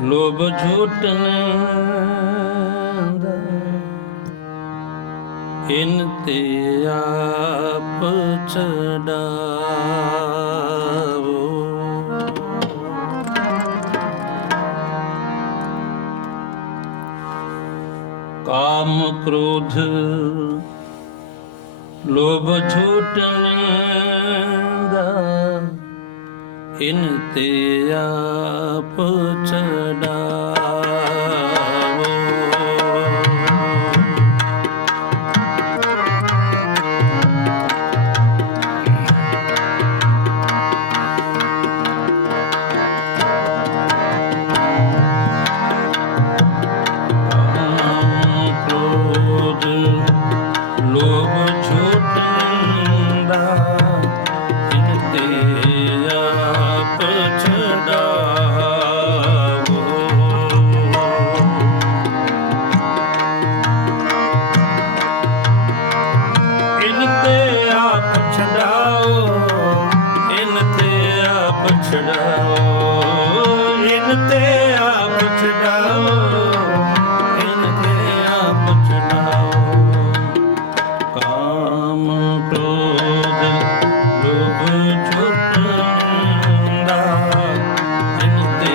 ਲੋਭ ਝੂਟਨ ਇਨ ਤੇ ਆਪ ਚੜਾਵੋ ਕਾਮ ਕ੍ਰੋਧ ਲੋਭ ਛੂਟਨ ਦਾ इन ते आप चढ़ा ਛਡਾਓ ਇਨ ਤੇ ਆਪ ਛਡਾਓ ਇਨ ਤੇ ਆਪ ਛਡਾਓ ਕਾਮ ਕ੍ਰੋਧ ਲੋਭ ਛੁਟੰਦਾ ਇਨ ਤੇ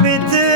with the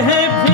है भी